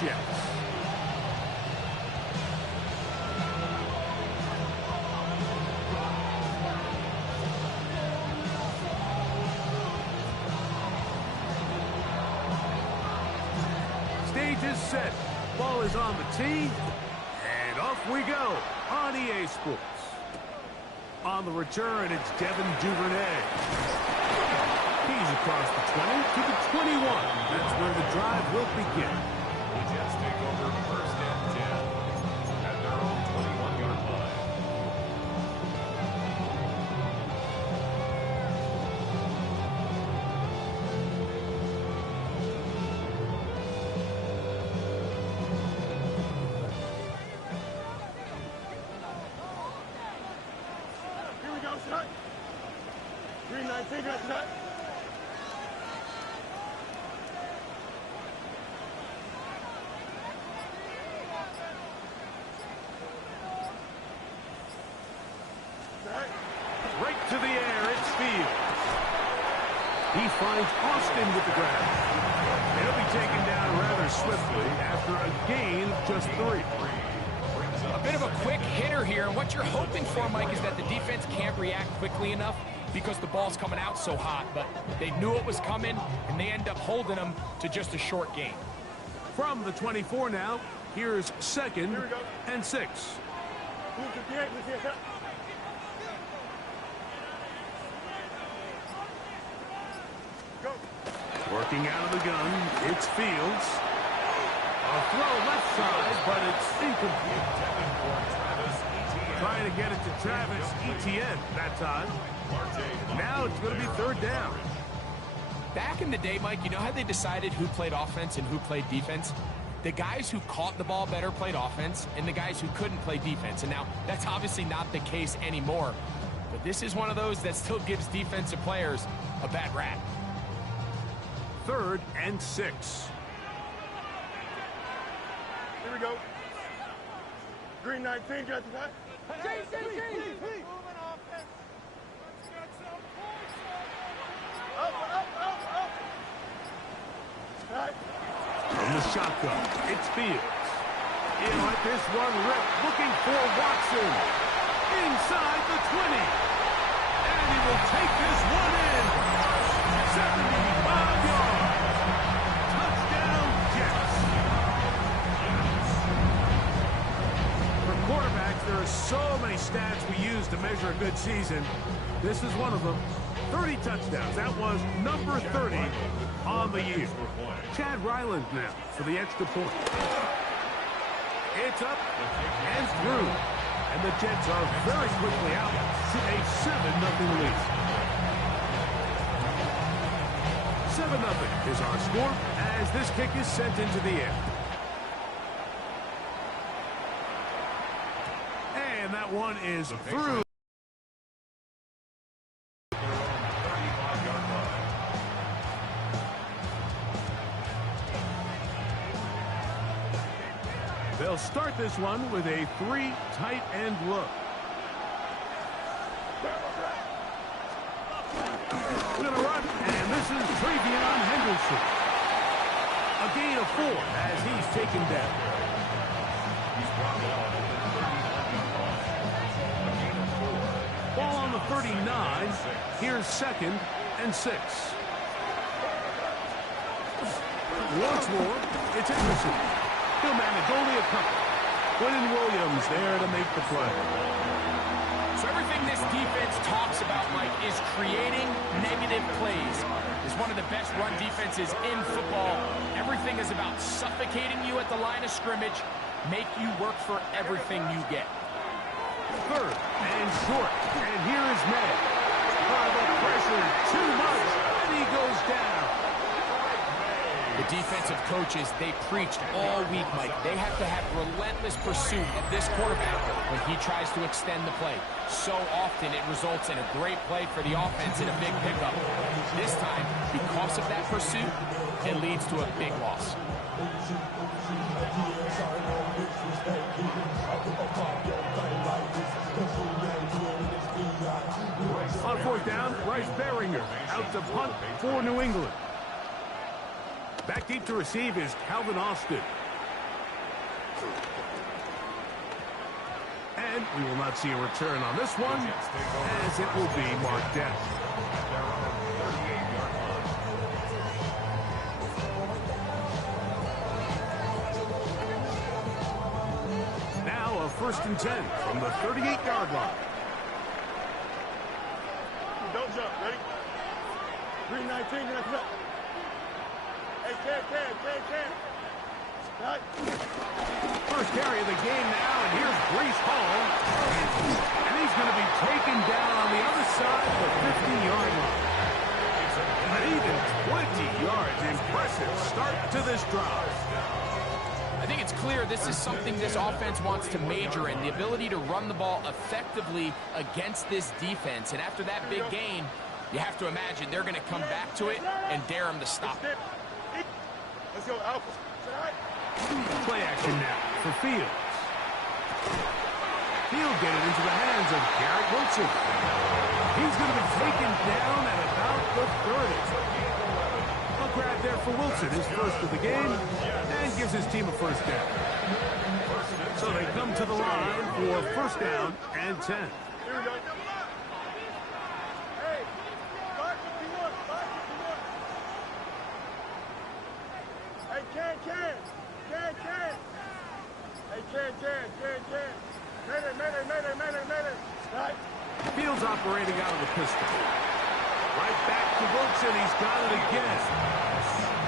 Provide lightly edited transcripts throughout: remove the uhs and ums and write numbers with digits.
Jets. Stage is set. Ball is on the tee. And off we go on EA Sports. On the return, it's Devin Duvernay. He's across the 20 to the 21. That's where the drive will begin. The Jets take over first and 10 at their own 21-yard line. Here we go, shot. Green 19, got shot. Right to the air, it's Fields. He finds Austin with the grab. He'll be taken down rather swiftly after a gain of just 3. A bit of a quick hitter here, and what you're hoping for, Mike, is that the defense can't react quickly enough because the ball's coming out so hot, but they knew it was coming, and they end up holding them to just a short gain. From the 24 now, here's 2nd and 6. Move to the 8, let's get that. Go. Working out of the gun, it's Fields. A throw left side, but it's incomplete. Trying to get it to Travis Etienne that time. Now it's going to be 3rd down. Back in the day, Mike, you know how they decided who played offense and who played defense? The guys who caught the ball better played offense, and the guys who couldn't play defense. And now, that's obviously not the case anymore. But this is one of those that still gives defensive players a bad rap. 3rd and 6. Here we go. Green 19, got shot. From the shotgun, it's Fields. In let this one rip, looking for Watson. Inside the 20. And he will take this one in. 75 yards. Touchdown, Jets. For quarterbacks, there are so many stats we use to measure a good season. This is one of them. 30 touchdowns. That was number 30 on the year. Chad Ryland now for the extra point. It's up and through. And the Jets are very quickly out to a 7-0 lead. 7-0 is our score as this kick is sent into the air. And that one is through. They'll start this one with a 3 tight end look. Gonna run, and this is Travion Henderson. A gain of 4 as he's taken down. Ball on the 39. Here's 2nd and 6. Once more, it's Henderson. He'll manage only a couple. Quentin Williams there to make the play. So everything this defense talks about, Mike, is creating negative plays. It's one of the best run defenses in football. Everything is about suffocating you at the line of scrimmage, make you work for everything you get. 3rd and short. And here is May. The pressure too much, and he goes down. The defensive coaches, they preached all week, Mike. They have to have relentless pursuit of this quarterback when he tries to extend the play. So often it results in a great play for the offense and a big pickup. This time, because of that pursuit, it leads to a big loss. On 4th down, Bryce Baringer out to punt for New England. Back deep to receive is Calvin Austin. And we will not see a return on this one, as it will be marked down. At their own 38-yard line. Now a 1st and 10 from the 38-yard line. Don't jump. Ready? 319. Let's go. Hey, Cam. Right. First carry of the game now, and here's Brees Hall. And he's going to be taken down on the other side of the 50-yard line. An even 20 yards. Impressive start to this drive. I think it's clear this is something this offense wants to major in, the ability to run the ball effectively against this defense. And after that big gain, you have to imagine they're going to come back to it and dare him to stop. Let's go, Alpha. Play action now for Fields. He'll get it into the hands of Garrett Wilson. He's going to be taken down at about the 30. A grab there for Wilson, his first of the game, and gives his team a first down. So they come to the line for 1st down and 10. Here we go. Hey, 551. Hey, Can. Hey, Mayday. Right. Fields operating out of the pistol. Right back to Wilson. He's got it again.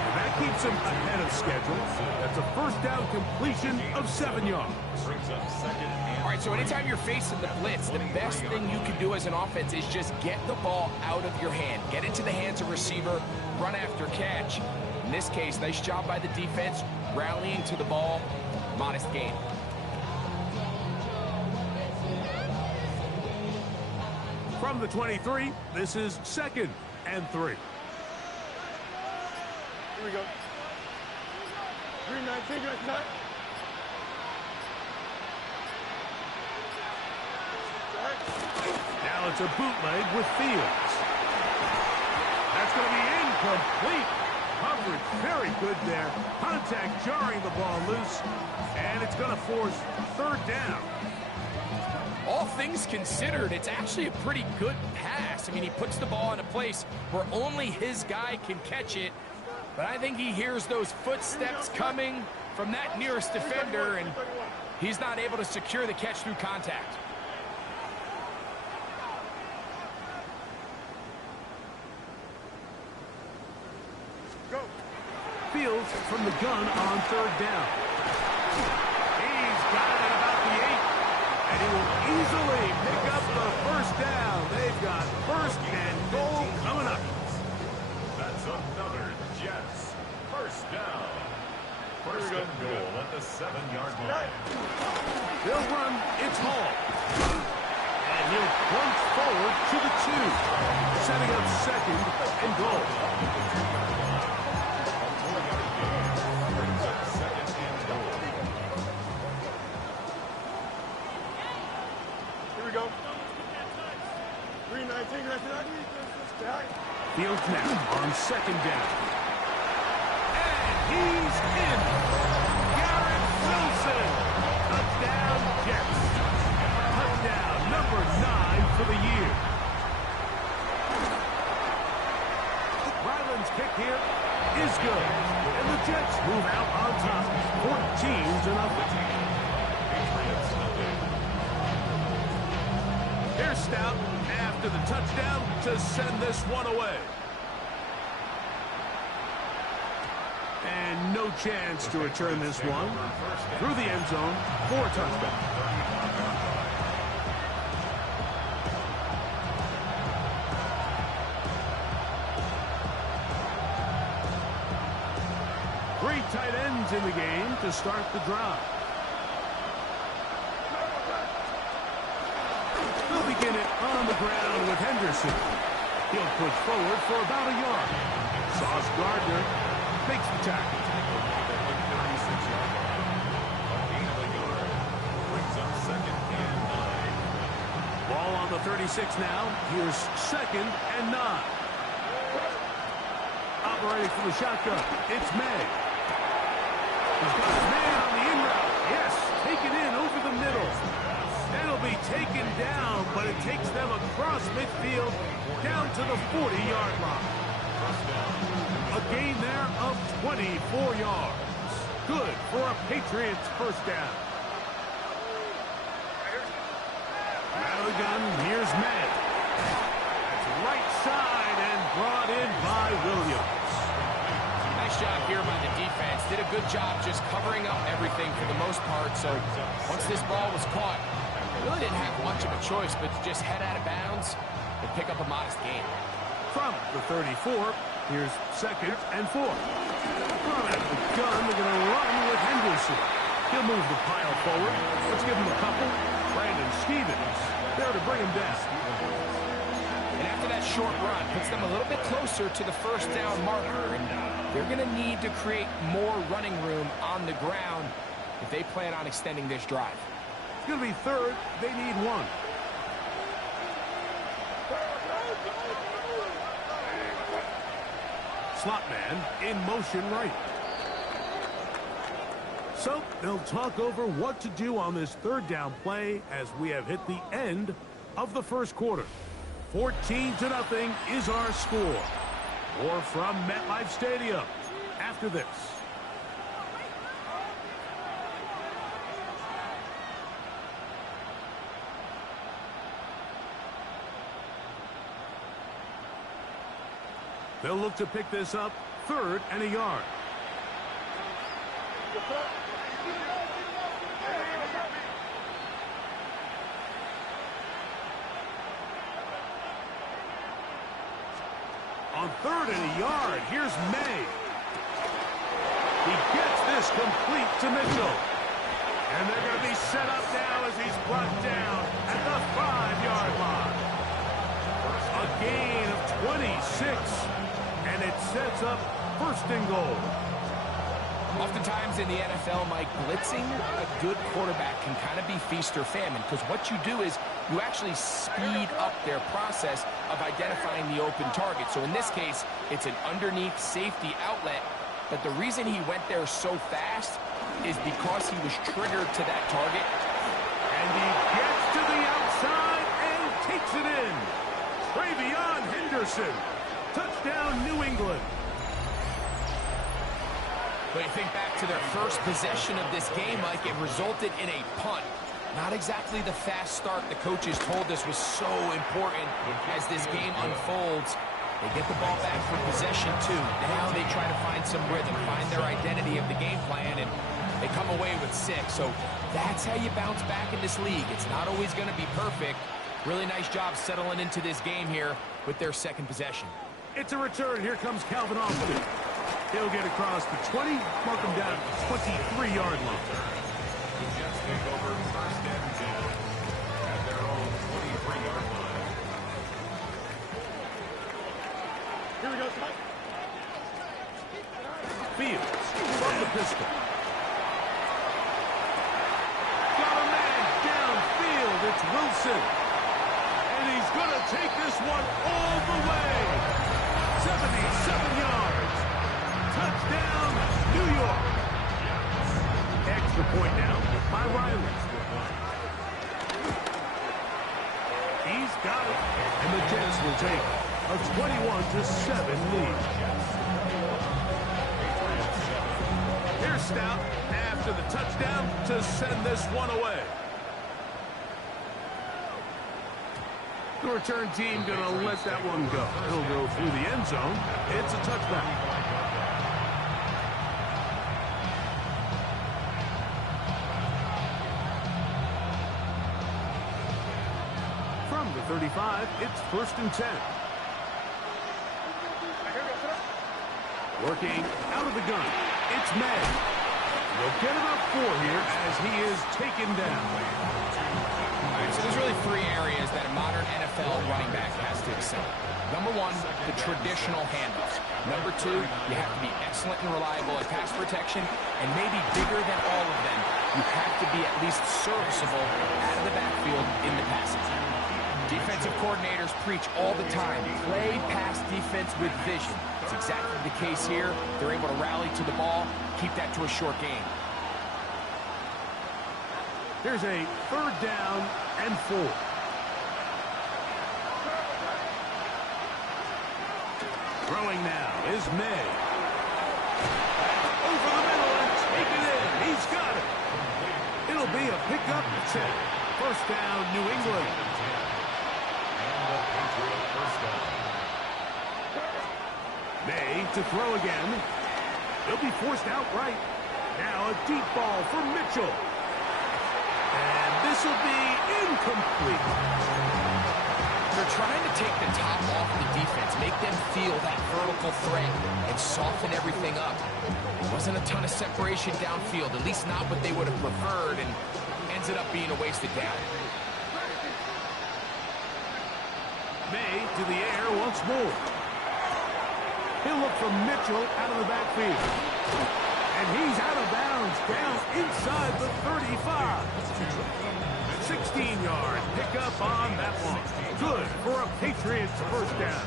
And that keeps him ahead of schedule. That's a 1st down completion of 7 yards. Brings up 2nd and All right, so anytime you're facing the blitz, the best thing you can do as an offense is just get the ball out of your hand. Get into the hands of receiver, run after catch. In this case, nice job by the defense, rallying to the ball, modest gain. From the 23, this is 2nd and 3. Here we go. 319. Let's go. Now it's a bootleg with Fields. That's going to be incomplete. Coverage very good there. Contact jarring the ball loose. And it's going to force 3rd down. All things considered, it's actually a pretty good pass. I mean, he puts the ball in a place where only his guy can catch it. But I think he hears those footsteps coming from that nearest defender, and he's not able to secure the catch through contact. Go. Fields from the gun on 3rd down. He's got it at about the 8. And he will easily pick up the 1st down. They've got 1st and goal coming up. that's another Jets 1st down. 1st and goal at the 7-yard line. They'll run. It's Hall. And he'll plunge forward to the 2. Setting up 2nd and goal. Brings up 2nd and goal. Here we go. 319. Let's go. Fields now on 2nd down. And he's in. Garrett Wilson. Touchdown, Jets. Touchdown number 9 for the year. Ryland's kick here is good. And the Jets move out on top. 14-0. Here's Stout after the touchdown to send this one away. And no chance to return this one through the end zone for a touchdown. Three tight ends in the game to start the drive. They'll begin it on the ground with Henderson. He'll push forward for about a yard. Sauce Gardner makes the tackle. Ball on the 36 now. Here's 2nd and 9. Operating from the shotgun, it's May. He's got his man on the in route. Yes, taken in over the middle. That'll be taken down, but it takes them across midfield down to the 40-yard line. A gain there of 24 yards. Good for a Patriots first down. Out of the gun, here's Madden. That's right side and brought in by Williams. Nice job here by the defense. Did a good job just covering up everything for the most part. So once this ball was caught, really didn't have much of a choice but to just head out of bounds and pick up a modest gain. From the 34, here's 2nd and 4. From out of the gun, they're going to run with Henderson. He'll move the pile forward. Let's give him a couple. Brandon Stevens there to bring him down. And after that short run, puts them a little bit closer to the first down marker. And they're going to need to create more running room on the ground if they plan on extending this drive. It's going to be 3rd. They need 1. Slot man in motion right. So they'll talk over what to do on this 3rd down play as we have hit the end of the first quarter. 14-0 is our score. More from MetLife Stadium after this. They'll look to pick this up 3rd and a yard. On 3rd and a yard, here's May. He gets this complete to Mitchell. And they're going to be set up now as he's brought down at the 5-yard line. A gain of 26. And it sets up 1st and goal. Oftentimes in the NFL, Mike, blitzing a good quarterback can kind of be feast or famine, because what you do is you actually speed up their process of identifying the open target. So in this case, it's an underneath safety outlet, but the reason he went there so fast is because he was triggered to that target. And he gets to the outside and takes it in. Travion Henderson. Touchdown, New England. But you think back to their first possession of this game, Mike, it resulted in a punt. Not exactly the fast start the coaches told us was so important as this game unfolds. They get the ball back for possession, too. Now they try to find some rhythm, find their identity of the game plan, and they come away with 6. So that's how you bounce back in this league. It's not always going to be perfect. Really nice job settling into this game here with their 2nd possession. It's a return. Here comes Calvin Austin. He'll get across the 20, mark him down at the 23-yard line. The Jets take over 1st and 10 at their own 23-yard line. Here we go, son. Fields from the pistol. Got a man downfield. It's Wilson. And he's going to take this one all the way. 77 yards. Touchdown, New York. Extra point now by Riley. He's got it. And the Jets will take a 21-7 lead. Here's Stout after the touchdown to send this one away. The return team going to let that one go. It'll go through the end zone. It's a touchback. From the 35, it's 1st and 10. Working out of the gun, it's May. They'll get about 4 here as he is taken down. All right, so there's really 3 areas that a modern NFL running back has to excel. Number 1, the traditional handoffs. Number 2, you have to be excellent and reliable at pass protection, and maybe bigger than all of them, you have to be at least serviceable out of the backfield in the passing game. Defensive coordinators preach all the time, play pass defense with vision. It's exactly the case here. They're able to rally to the ball, keep that to a short game. Here's a 3rd down and 4. Throwing now is May. Over the middle and take it in. He's got it. It'll be a pickup of 10. 1st down, New England. May to throw again. He'll be forced outright. Now a deep ball for Mitchell. And this will be incomplete. They're trying to take the top off the defense, make them feel that vertical threat, and soften everything up. There wasn't a ton of separation downfield, at least not what they would have preferred, and ends up being a wasted down. May to the air once more. He'll look for Mitchell out of the backfield. And he's out of bounds, down inside the 35. 16-yard pickup on that one. Good for a Patriots 1st down.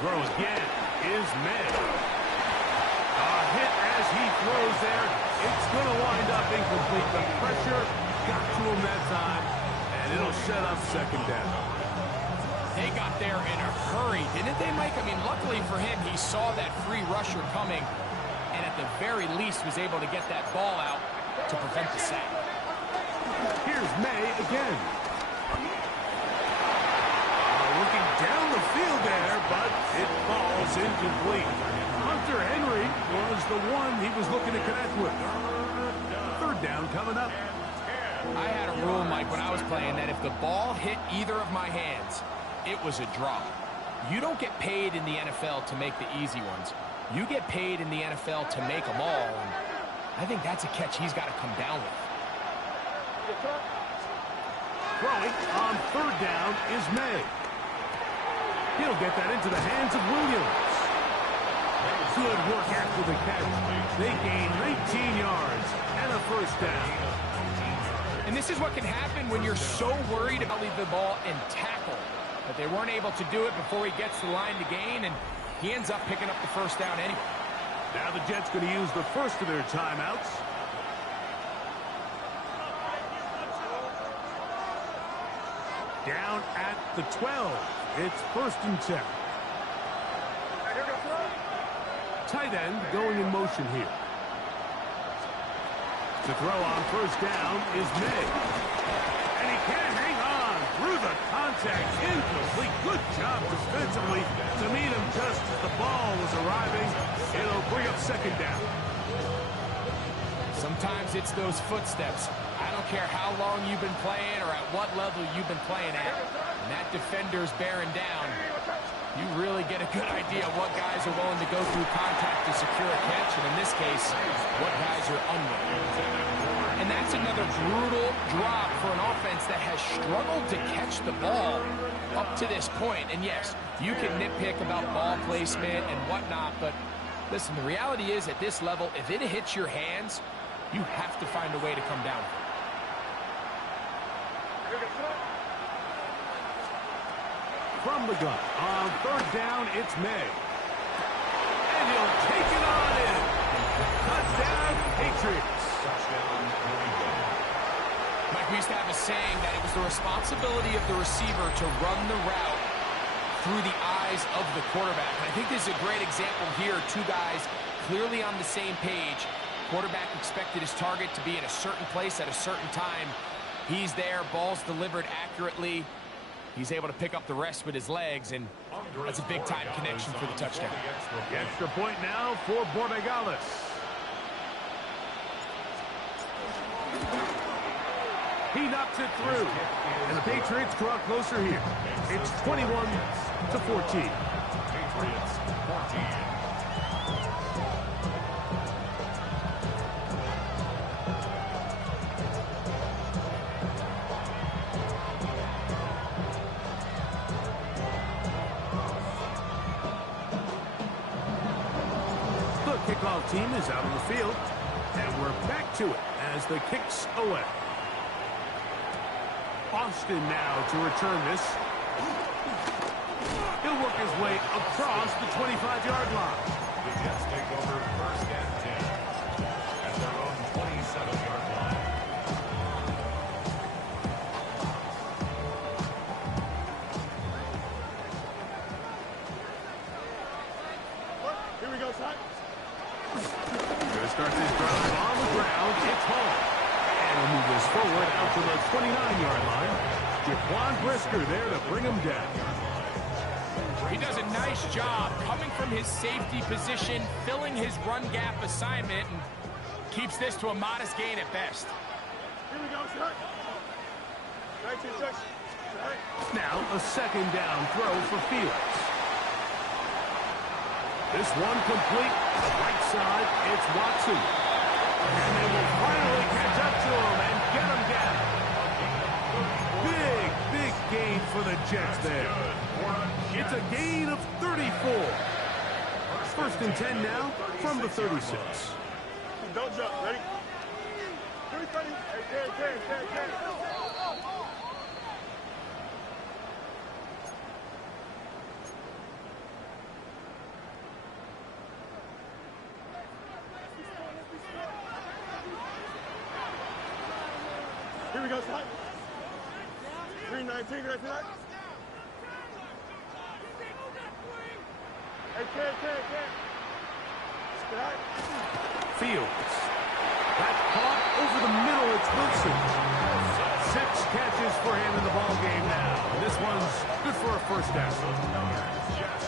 Throw again is May. A hit as he throws there. It's going to wind up incomplete. The pressure got to him that time, and it'll set up 2nd down. They got there in a hurry, didn't they, Mike? I mean, luckily for him, he saw that free rusher coming, and at the very least was able to get that ball out to prevent the sack. Here's May again. Looking down the field there, but it falls incomplete. Hunter Henry was the one he was looking to connect with. 3rd down coming up. I had a rule, Mike, when I was playing that if the ball hit either of my hands, it was a drop. You don't get paid in the NFL to make the easy ones. You get paid in the NFL to make them all, and I think that's a catch he's got to come down with. Throwing on 3rd down is May. He'll get that into the hands of Williams. Good work after the catch. They gain 19 yards and a 1st down. And this is what can happen when you're so worried about leaving the ball and tackle. But they weren't able to do it before he gets the line to gain, and he ends up picking up the 1st down anyway. Now the Jets going to use the first of their timeouts. Down at the 12. It's 1st and 10. Tight end going in motion here. To throw on 1st down is May. And he can't hang on through the contact. Incomplete. Good job defensively to meet him just as the ball was arriving. It'll bring up 2nd down. Sometimes it's those footsteps. I don't care how long you've been playing or at what level you've been playing at. When that defender's bearing down, you really get a good idea of what guys are willing to go through contact to secure a catch, and in this case, what guys are unwilling. And that's another brutal drop for an offense that has struggled to catch the ball up to this point. And yes, you can nitpick about ball placement and whatnot, but listen, the reality is at this level, if it hits your hands, you have to find a way to come down with it. From the gun, on 3rd down, it's May. And he'll take it on in. Touchdown, Patriots. Mike, we used to have a saying that it was the responsibility of the receiver to run the route through the eyes of the quarterback. And I think this is a great example here. 2 guys clearly on the same page. Quarterback expected his target to be in a certain place at a certain time. He's there, ball's delivered accurately. He's able to pick up the rest with his legs, and that's a big-time connection for the touchdown. The extra point now for Borregales. He knocks it through, and the Patriots draw closer here. It's 21-14. Patriots 14. Kickoff team is out on the field, and we're back to it as the kick's away. Austin now to return this. He'll work his way across the 25-yard line. The Jets take over first and 10 at their own 27-yard line. Here we go, son. Going to start this drive on the ground. It's home. And we'll move this forward out to the 29-yard line. Jaquan Brisker there to bring him down. He does a nice job coming from his safety position, filling his run gap assignment, and keeps this to a modest gain at best. Here we go, son. 19-6. Now a second down throw for Fields. This one complete. The right side, it's Watson. And they will finally catch up to him and get him down. Big gain for the Jets there. It's a gain of 34. First and 10 now from the 36. Don't jump. Ready? 330. Hey, Here we go, son. 319, right for that? Hey, kid. Fields. That caught over the middle. It's Wilson. 6 catches for him in the ball game now. And this one's good for a first down.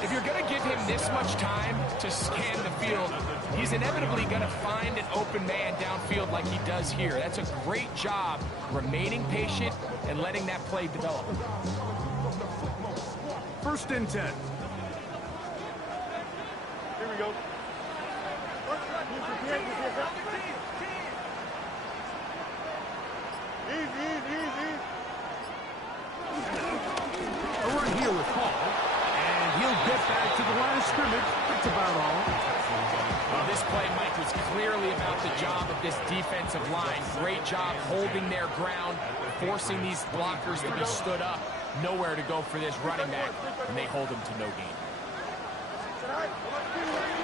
If you're going to give him this much time to scan the field, he's inevitably going to find an open man downfield like he does here. That's a great job remaining patient and letting that play develop. First and 10. Here we go. Easy. A run here with Hall. And he'll get back to the line of scrimmage. That's about all. Well, this play, Mike, was clearly about the job of this defensive line. Great job holding their ground, forcing these blockers to be stood up. Nowhere to go for this running back, and they hold him to no gain.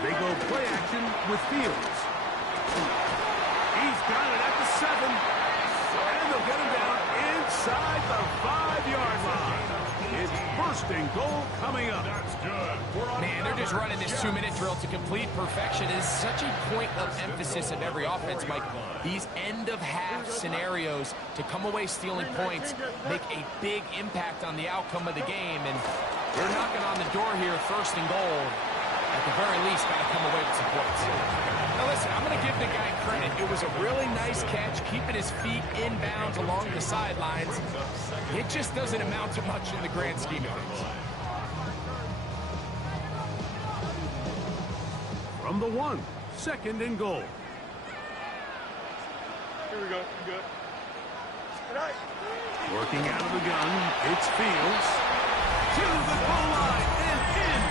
They go play action with Fields. He's got it at the 7. And they'll get him down inside the 5-yard line. It's first and goal coming up. That's good. Man, they're just running this 2-minute drill to complete perfection. It is such a point of emphasis of every offense, Mike. These end-of-half scenarios to come away stealing points make a big impact on the outcome of the game. And they're knocking on the door here, first and goal. At the very least, got to come away with some points. Now listen, I'm going to give the guy credit. It was a really nice catch, keeping his feet inbounds along the sidelines. It just doesn't amount to much in the grand scheme of things. From the 1, second and goal. Here we go. Good. Working out of the gun, it's Fields. To the goal line and in.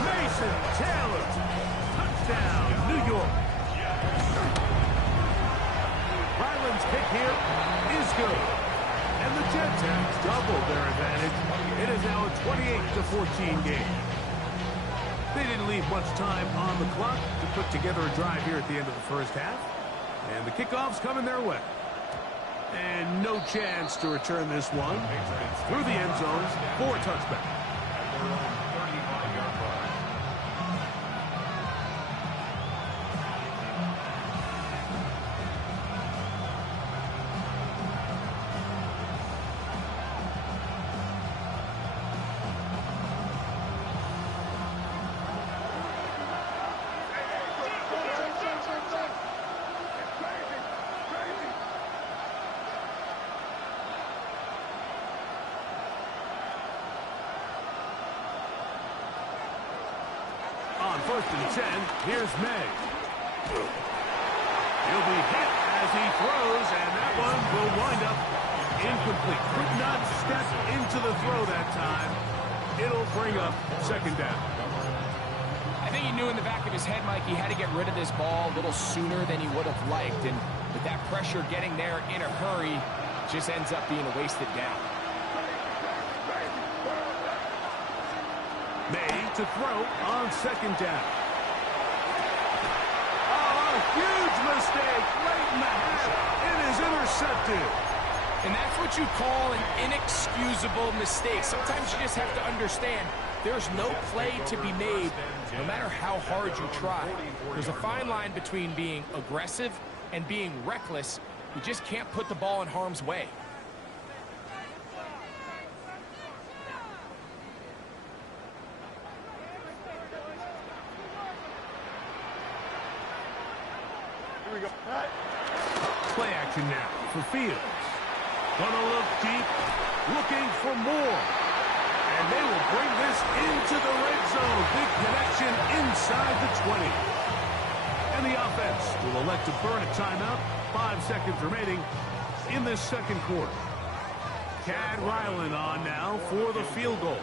Mason Taylor. Touchdown, New York. Ryland's kick here is good. And the Jets have doubled their advantage. It is now a 28-14 game. They didn't leave much time on the clock to put together a drive here at the end of the first half. And the kickoff's coming their way. And no chance to return this one through the end zone for a touchback. On first and 10, here's May. He'll be hit as he throws, and that one will wind up incomplete. Could not step into the throw that time. It'll bring up second down. I think he knew in the back of his head, Mike, he had to get rid of this ball a little sooner than he would have liked. And with that pressure getting there in a hurry, just ends up being a wasted down. May to throw on second down. Oh, a huge mistake late in the half. It is intercepted. And that's what you call an inexcusable mistake. Sometimes you just have to understand there's no play to be made, no matter how hard you try. There's a fine line between being aggressive and being reckless. You just can't put the ball in harm's way. Here we go. Play action now for Fields. Gonna look deep, looking for more. And they will bring this into the red zone. Big connection inside the 20. And the offense will elect to burn a timeout. 5 seconds remaining in this second quarter. Chad Ryland on now for the field goal.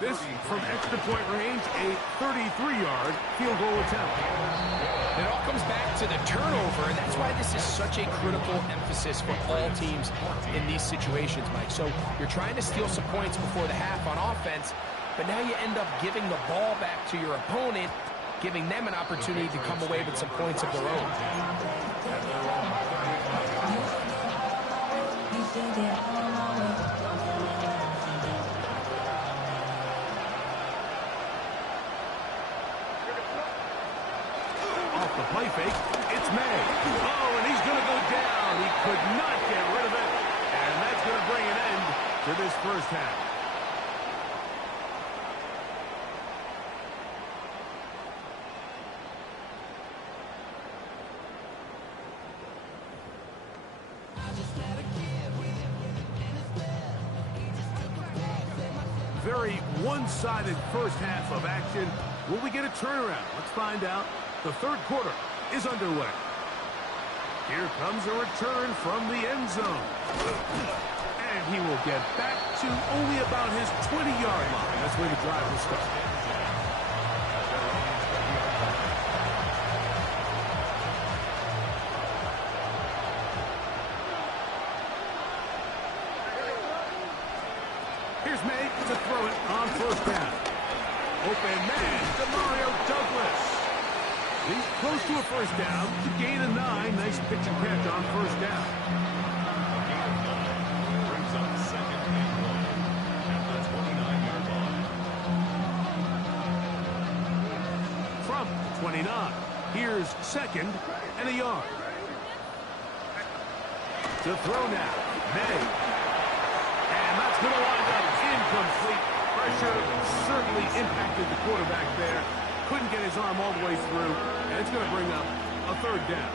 This from extra point range, a 33-yard field goal attempt. It all comes back to the turnover, and that's why this is such a critical emphasis for all teams in these situations, Mike. So you're trying to steal some points before the half on offense, but now you end up giving the ball back to your opponent, giving them an opportunity to come away with some points of their own. The play fake, it's May. Oh, and he's going to go down. He could not get rid of it. And that's going to bring an end to this first half. Very one-sided first half of action. Will we get a turnaround? Let's find out. The third quarter is underway. Here comes a return from the end zone. And he will get back to only about his 20-yard line. That's where the drive will start. Here's May to throw it on first down. Open man, Demario Douglas. He's close to a first down to gain a 9. Nice pitch and catch on first down. Brings up second and 1 at the 29-yard line. From 29, here's second and a yard. To throw now, May. And that's going to wind up incomplete. Pressure certainly impacted the quarterback there. Couldn't get his arm all the way through, and it's going to bring up a third down.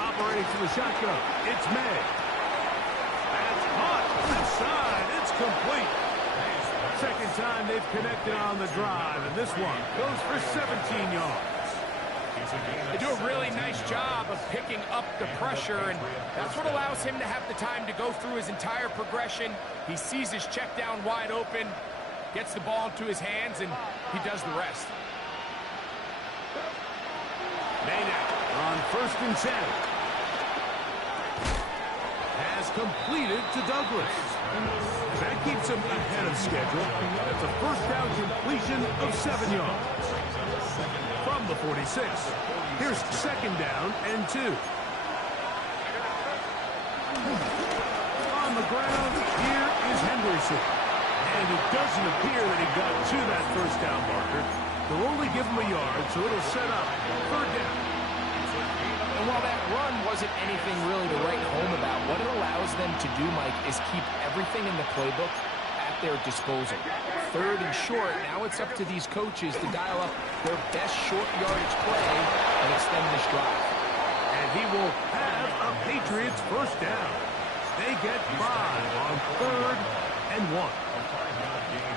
Operating to the shotgun, it's May. That's caught inside, it's complete. Second time they've connected on the drive, and this one goes for 17 yards. They do a really nice job of picking up the pressure, and that's what allows him to have the time to go through his entire progression. He sees his check down wide open, gets the ball into his hands, and he does the rest. May now on first and 10. Has completed to Douglas. That keeps him ahead of schedule. That's a first down completion of 7 yards. From the 46, here's second down and 2. On the ground, here is Henderson. And it doesn't appear that he got to that first down marker. They'll only give him a yard, so it'll set up third down. And while that run wasn't anything really to write home about, what it allows them to do, Mike, is keep everything in the playbook at their disposal. Third and short, now it's up to these coaches to dial up their best short yardage play and extend this drive. And he will have a Patriots first down. They get 5 on third and 1.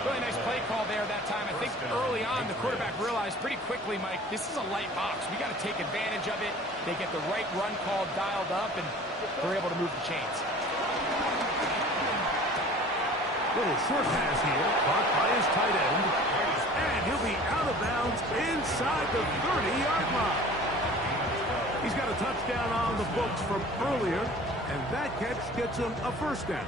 Really nice play call there that time. I think early on the quarterback realized pretty quickly, Mike, this is a light box. We got to take advantage of it. They get the right run call dialed up, and they're able to move the chains. Little short pass here, caught by his tight end. And he'll be out of bounds inside the 30-yard line. He's got a touchdown on the books from earlier, and that catch gets him a first down.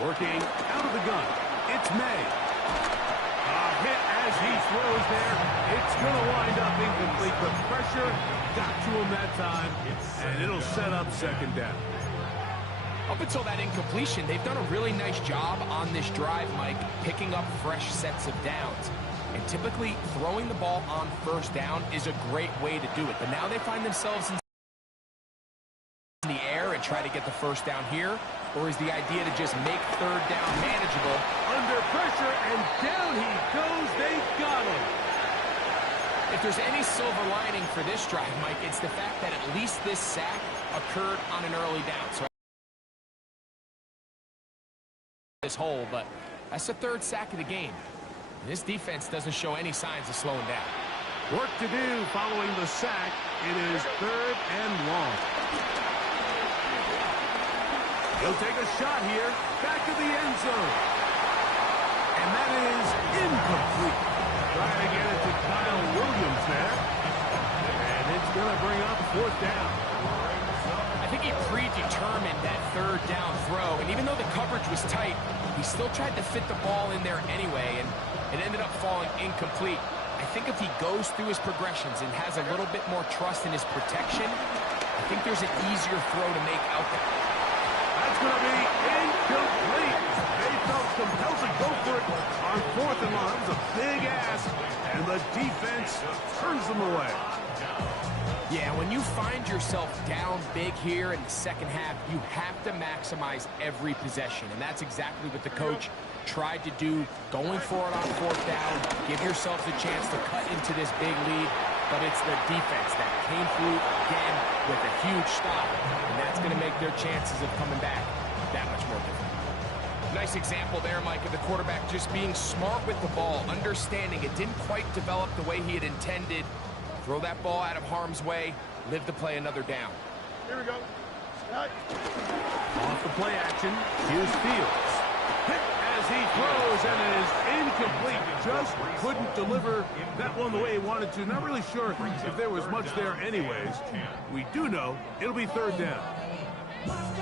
Working out of the gun, it's May. A hit as he throws there. It's going to wind up incomplete, but pressure got to him that time, and it'll set up second down. Up until that incompletion, they've done a really nice job on this drive, Mike, picking up fresh sets of downs. And typically, throwing the ball on first down is a great way to do it. But now they find themselves in the air and try to get the first down here? Or is the idea to just make third down manageable? Under pressure, and down he goes. They got him. If there's any silver lining for this drive, Mike, it's the fact that at least this sack occurred on an early down. So this hole, but that's the third sack of the game. And this defense doesn't show any signs of slowing down. Work to do following the sack. It is third and long. He'll take a shot here, back of the end zone. And that is incomplete. Trying to get it to Kyle Williams there. And it's going to bring up fourth down. I think he predetermined that third down throw, and even though the coverage was tight, he still tried to fit the ball in there anyway, and it ended up falling incomplete. I think if he goes through his progressions and has a little bit more trust in his protection, I think there's an easier throw to make out there. That's going to be incomplete. They felt compelled to go for it on fourth and long. It was a big ask, and the defense turns them away. Yeah, when you find yourself down big here in the second half, you have to maximize every possession, and that's exactly what the coach tried to do, going for it on fourth down. Give yourselves a chance to cut into this big lead, but it's the defense that came through again with a huge stop, and that's going to make their chances of coming back that much more difficult. Nice example there, Mike, of the quarterback just being smart with the ball, understanding it didn't quite develop the way he had intended. Throw that ball out of harm's way, live to play another down. Here we go. Off the play action, here's Fields. Hit as he throws, and it is incomplete. Just couldn't deliver that one the way he wanted to. Not really sure if there was much there anyways. We do know it'll be third down.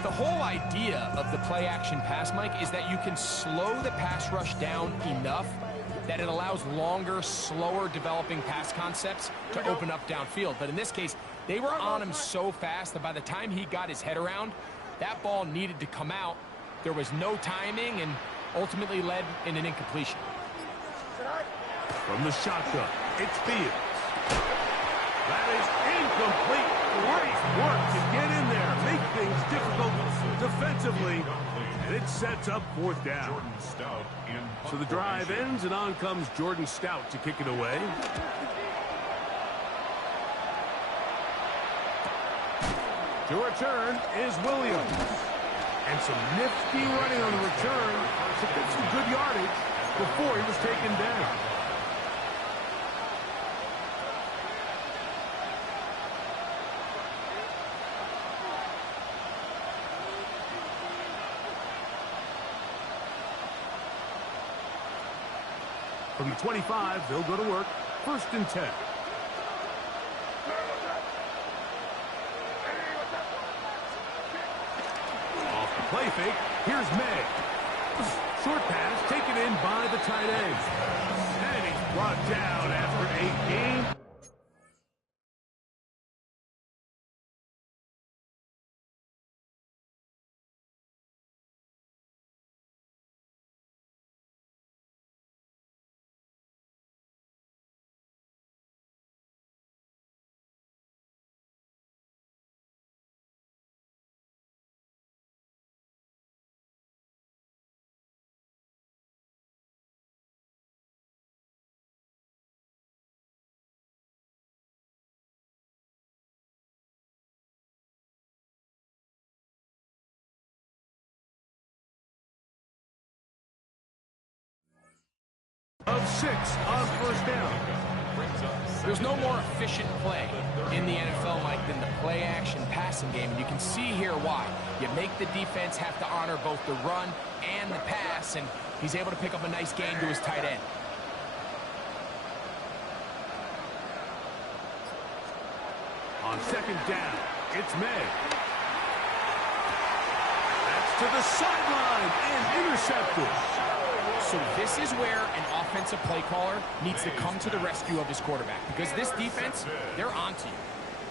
The whole idea of the play action pass, Mike, is that you can slow the pass rush down enough that it allows longer, slower developing pass concepts to open up downfield. But in this case, they were on him so fast that by the time he got his head around, that ball needed to come out. There was no timing and ultimately led in an incompletion. From the shotgun, it's Fields. That is incomplete. Great work to get in there, make things difficult defensively, and it sets up fourth down. So the drive ends, and on comes Jordan Stout to kick it away. To return is Williams. And some nifty running on the return to get some good yardage before he was taken down. From the 25, they'll go to work. First and 10. Off the play fake, here's May. Short pass taken in by the tight end. And he's brought down after a gain. Of 6 on first down. There's no more efficient play in the NFL, Mike, than the play-action passing game, and you can see here why. You make the defense have to honor both the run and the pass, and he's able to pick up a nice gain to his tight end. On second down, it's May. That's to the sideline and intercepted. So this is where an offensive play caller needs to come to the rescue of his quarterback, because this defense, they're onto you.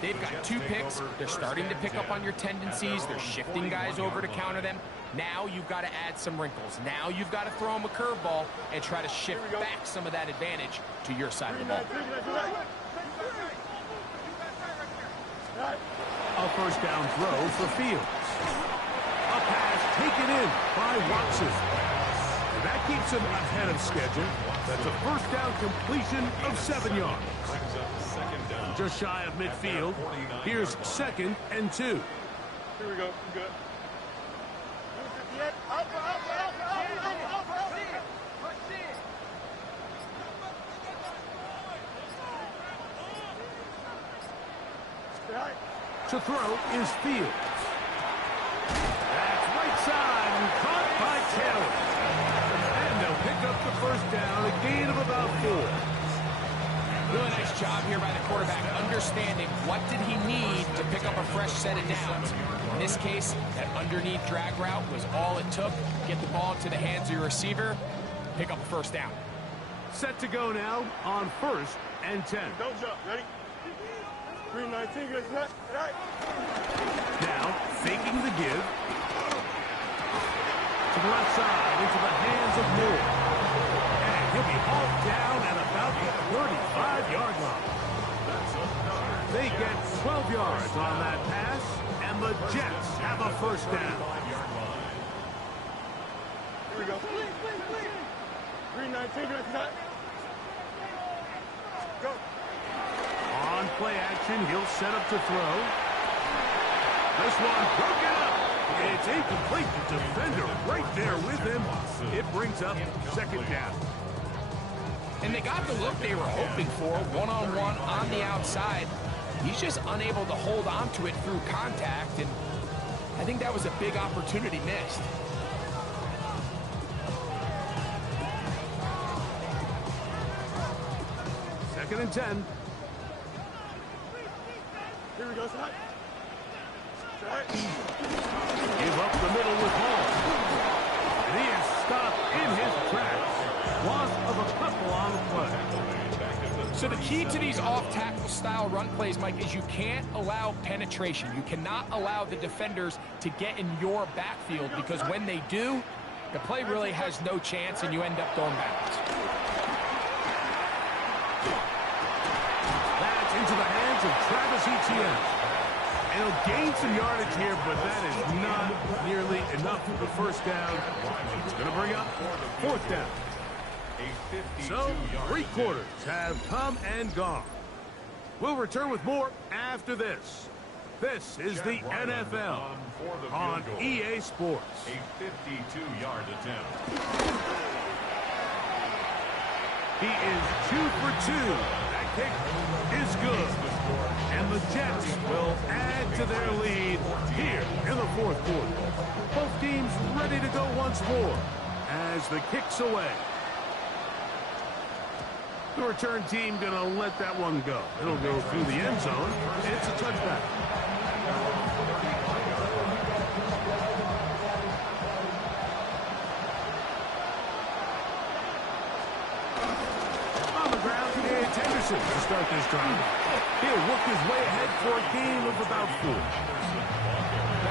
They've got 2 picks. They're starting to pick up on your tendencies. They're shifting guys over to counter them. Now you've got to add some wrinkles. Now you've got to throw them a curveball and try to shift back some of that advantage to your side of the ball. A first down throw for Fields. A pass taken in by Watson. And that keeps him ahead of schedule. That's a first down completion of 7 yards. Just shy of midfield. Here's 2nd and 2. Here we go. Good. To throw is Fields. That's right side and caught by Taylor. And they'll pick up the first down, a gain of about 4. Really nice job here by the quarterback, understanding what did he need to pick up a fresh set of downs. In this case, that underneath drag route was all it took. Get the ball to the hands of your receiver, pick up a first down. Set to go now on 1st and 10. Don't jump. Ready? 319. Good. Right. Now, faking the give. To the left side, into the hands of Moore. And he'll be hauled down at about the 35-yard line. They get 12 yards on that pass, and the Jets have a first down. Here we go. 319. Good. Go. On play action, he'll set up to throw. This one broken up. It's incomplete. The defender right there with him. It brings up 2nd down. And they got the look they were hoping for, one-on-one on the outside. He's just unable to hold on to it through contact, and I think that was a big opportunity missed. Second and 10. Here we go, son. Give up the middle with Hall. And he is stopped in his tracks. Loss of a couple on the play. So the key to these off-tackle style run plays, Mike, is you can't allow penetration. You cannot allow the defenders to get in your backfield, because when they do, the play really has no chance and you end up going backwards. That's into the hands of Travis Etienne. And he'll gain some yardage here, but that is not nearly enough for the first down. It's going to bring up 4th down. So, 3 quarters have come and gone. We'll return with more after this. This is the NFL on EA Sports. A 52-yard attempt. He is 2 for 2. That kick is good. And the Jets will add to their lead here in the 4th quarter. Both teams ready to go once more as the kick's away. The return team going to let that one go. It'll go through the end zone. It's a touchback. On the ground, it's Henderson to start this drive. He'll work his way ahead for a gain of about 4.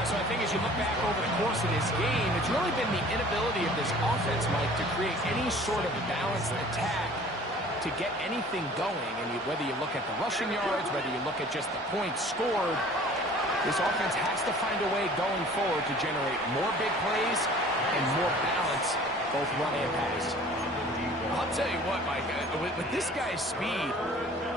So I think as you look back over the course of this game, it's really been the inability of this offense, Mike, to create any sort of balanced attack to get anything going. And whether you look at the rushing yards, whether you look at just the points scored, this offense has to find a way going forward to generate more big plays and more balance, both run and pass. I'll tell you what, Mike, with this guy's speed,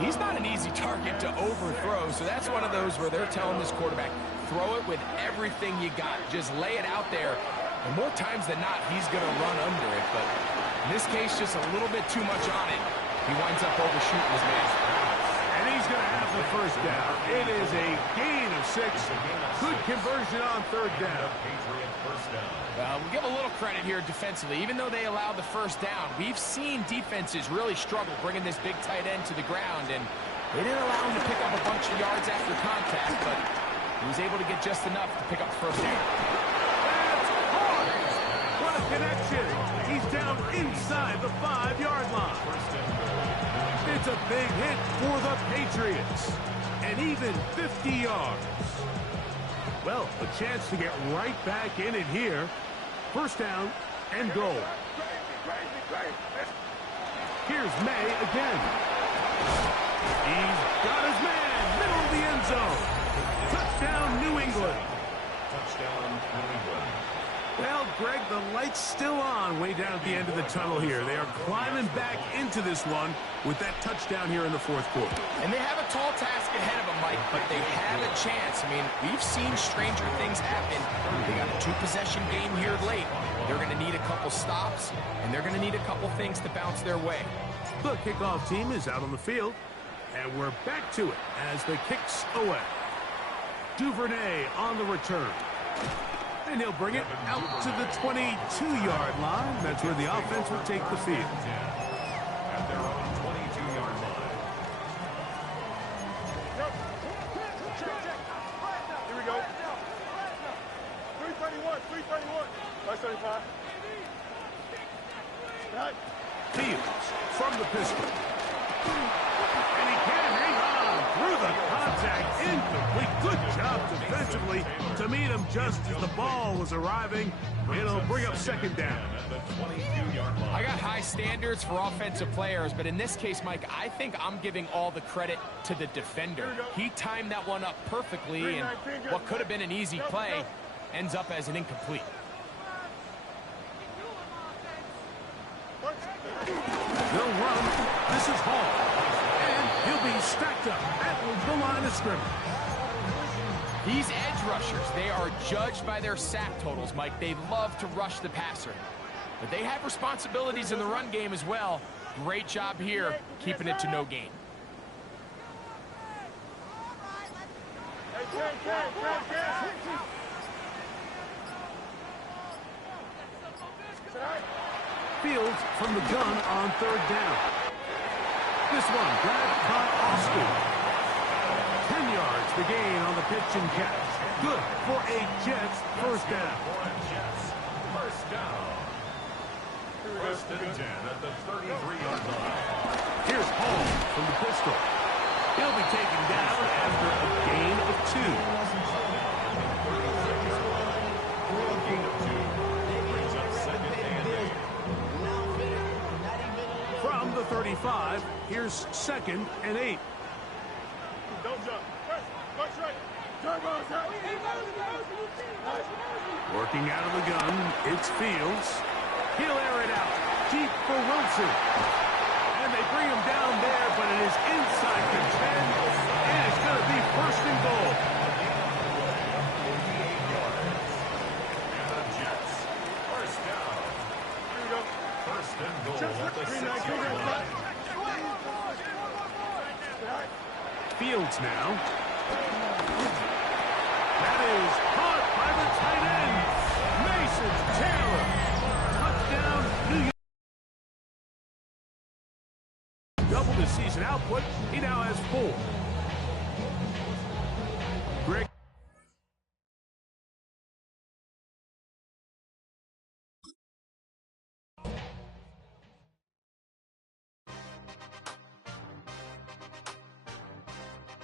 he's not an easy target to overthrow. So that's one of those where they're telling this quarterback, throw it with everything you got. Just lay it out there. And more times than not, he's going to run under it. But in this case, just a little bit too much on it. He winds up overshooting his man. And he's going to have the first down. It is a gain of of 6. Good conversion on third down. We'll give a little credit here defensively. Even though they allowed the first down, we've seen defenses really struggle bringing this big tight end to the ground, and they didn't allow him to pick up a bunch of yards after contact, but he was able to get just enough to pick up the first down. That's hard. What a connection. He's down inside the 5-yard line. It's a big hit for the Patriots. And even 50 yards. Well, a chance to get right back in it here. First down and goal. Here's May again. He's got his man, middle of the end zone. Touchdown, New England. Touchdown, New England. Well, Greg, the light's still on way down at the end of the tunnel here. They are climbing back into this one with that touchdown here in the fourth quarter. And they have a tall task ahead of them, Mike, but they have a chance. I mean, we've seen stranger things happen. They got a 2-possession game here late. They're going to need a couple stops, and they're going to need a couple things to bounce their way. The kickoff team is out on the field, and we're back to it as the kick's away. Duvernay on the return. And he'll bring it out to the 22-yard line. That's where the offense will take the field. At their own 22-yard line. Here we go. 331, 331. 575. Right. Fields from the pistol. And he can hang on through the contact. Incomplete. Good job defensively to meet him just as the ball was arriving. It'll bring up second down. At the 22-yard line. I got high standards for offensive players, but in this case, Mike, I think I'm giving all the credit to the defender. He timed that one up perfectly, and what could have been an easy play ends up as an incomplete. They'll run. This is Hall. And he'll be stacked up at the line of scrimmage. These edge rushers, they are judged by their sack totals, Mike. They love to rush the passer. But they have responsibilities in the run game as well. Great job here, keeping it to no gain. Fields from the gun on third down. This one, Brad Austin. 10 yards the gain on the pitch and catch. Good for a Jets first down. First down. First and 10 at the 33-yard line. Here's Hall from the pistol. He'll be taken down after a gain of 2. From the 35, here's second and 8. Don't jump. First right. Turbo's out. Working out of the gun, it's Fields. He'll air it out. Deep for Wilson. And they bring him down there, but it is inside the 10. And it's going to be first and goal. And the Jets. First down. Here we go. First and goal at the 6-yard line. Fields now. That is